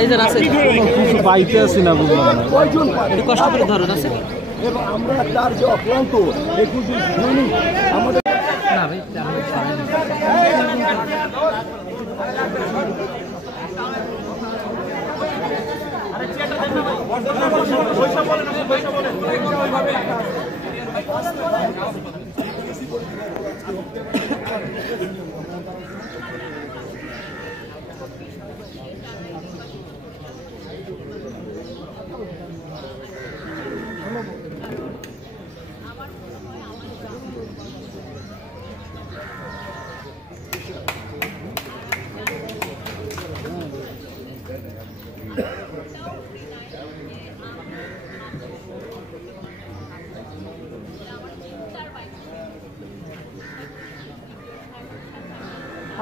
এই যে রাসেল কিছু পাইতে আসি না বুঝলাম না, একটু কষ্ট করে ধরো রাসেল। এবং আমরা তার যে অক্লান্ত আমাদের না ভাই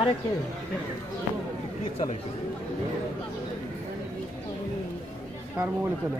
আরে কে কি চালাইছে কার মোবাইলে চলে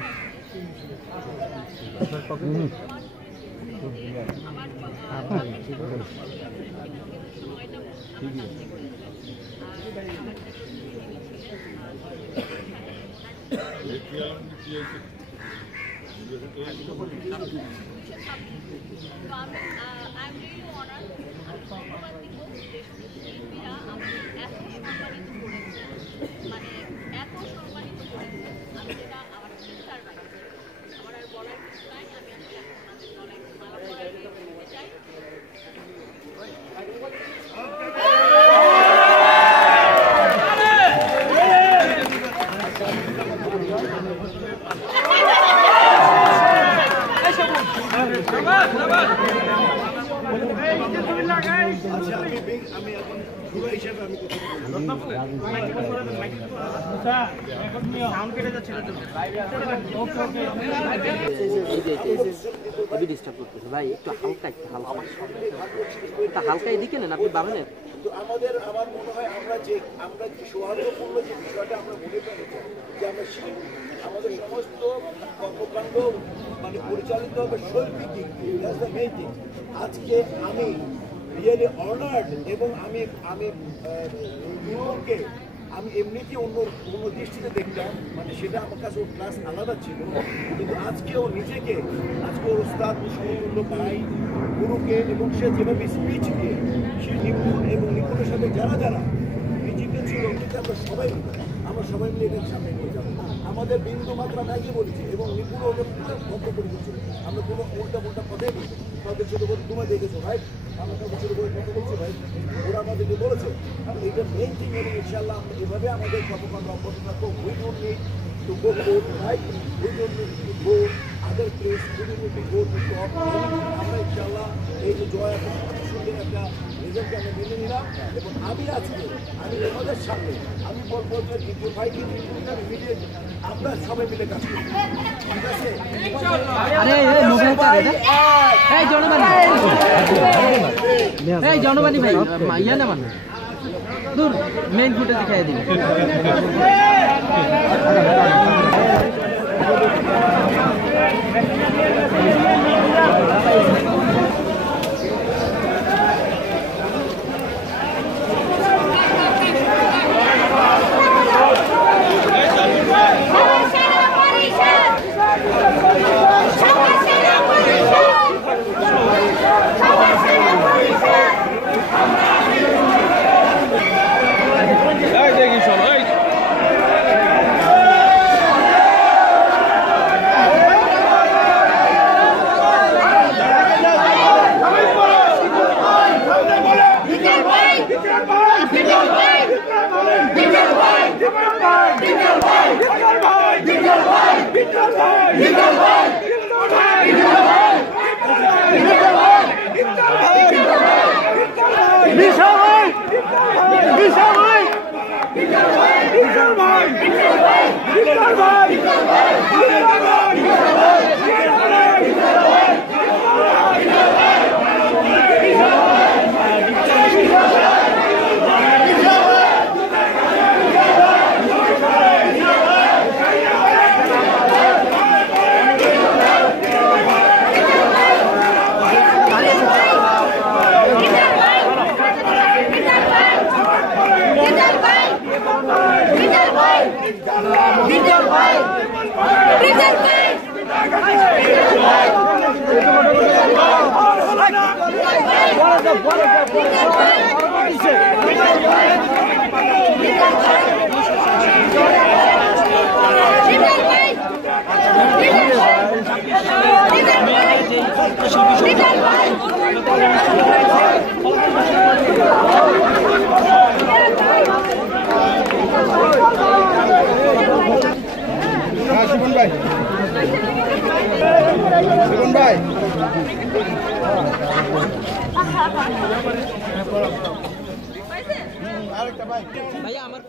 ভাই একটু হালকা এদিকে নেন আপনি বাড়ালেন। আমার মনে হয় আমরা যে সৌহার্দ্যপূর্ণ যে বিষয়টা আমরা মনে করি যে আমরা আমাদের সমস্ত কর্মকাণ্ড মানে পরিচালিত হবে শৈল্পিক দিক দিয়ে। আজকে আমি রিয়েলি অনার্ড এবং আমি ইউরোপকে আমি এমনিতে অন্য দৃষ্টিতে দেখতাম, মানে সেটা আমার কাছে ওর ক্লাস আলাদা ছিল, কিন্তু আজকে ও নিজেকে আজকে ওর উস্তাদ সমতুল্য ভাই গুরুকে এবং সে যেভাবে স্পিচ দিয়ে সে নিপুণ এবং নিপুণের সাথে যারা বিজিতে ছিল আমরা সবাই মিলে এটার সামনে নিয়ে যাবো। আমাদের বিন্দু মাত্রা নাকি বলেছি এবং নিপুণ ওদের পুরো ভক্ত করে দিচ্ছিল। আমরা কোনো উল্টা কথাই বলছি, তাদের ছোটো করে তোমার দেখেছো ভাই, আমরা তাদের ছোটো করে কথা বলছি ভাই, ওরা আমাদেরকে বলেছে এইটা মেইন থিং। এবং ইনশাল্লাহ আমরা এভাবে আমাদের কর্মকাণ্ড অব্যাহত থাকবো। We don't need to go right, we don't need to go other place, we don't need to go to top. আমরা ইনশাল্লাহ এই যে জয় এখন সুন্দর একটা রেজাল্টকে আমরা মেনে নিলাম এবং আমি তোমাদের সামনে আমি বলবো যে দ্বিতীয় ফাইটিং আমরা সবাই মিলে কাজ করি, ঠিক আছে? জনবাণী ভাই ইয়া না মানে দূর মেইন ফুটে দেখাই দিন। শিবন ভাই শিবন ভাই আরেকটা ভাই ভাইয়া আমার